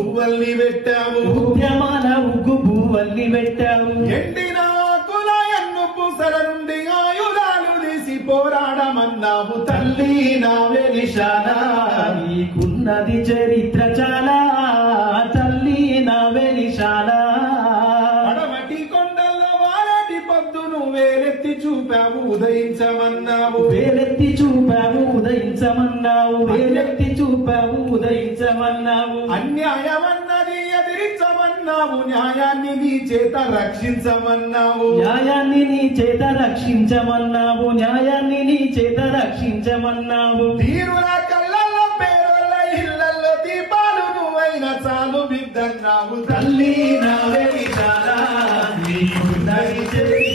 భూవల్ని పెట్టావు, ఉద్యమాల ఉగ్గు భూవల్ని పెట్టావు. ఎండిన ఆకుల ఎన్ను పూసల నుండి ఆయుధాలు తీసి పోరాడమన్నావు తల్లి నా వెలిశానా. నీకున్నది చరిత్ర చాలా తల్లి నా వెలిశానా. అడమటి కొండల్లో వారటి పొద్దును వేలెత్తి చూపావు ఉదయించమన్నావు, వేలెత్తి చూపావు ఉదయించమన్నావు, వేలెత్తి చూపావు ఉదయించమన్నావు. అన్యాయమన్నది ఎదిరించమన్నావు, న్యాయాన్ని నీ చేత రక్షించమన్నావు, న్యాయాన్ని నీ చేత రక్షించమన్నావు, న్యాయాన్ని నీ చేత రక్షించమన్నావు. తీరుల కళ్ళల్లో పేరుల ఇళ్లలో దీపాలు నువ్వైన చాలు బిడ్డన్నావు తల్లి నా వెలిశానా. నీకున్నది చరిత్ర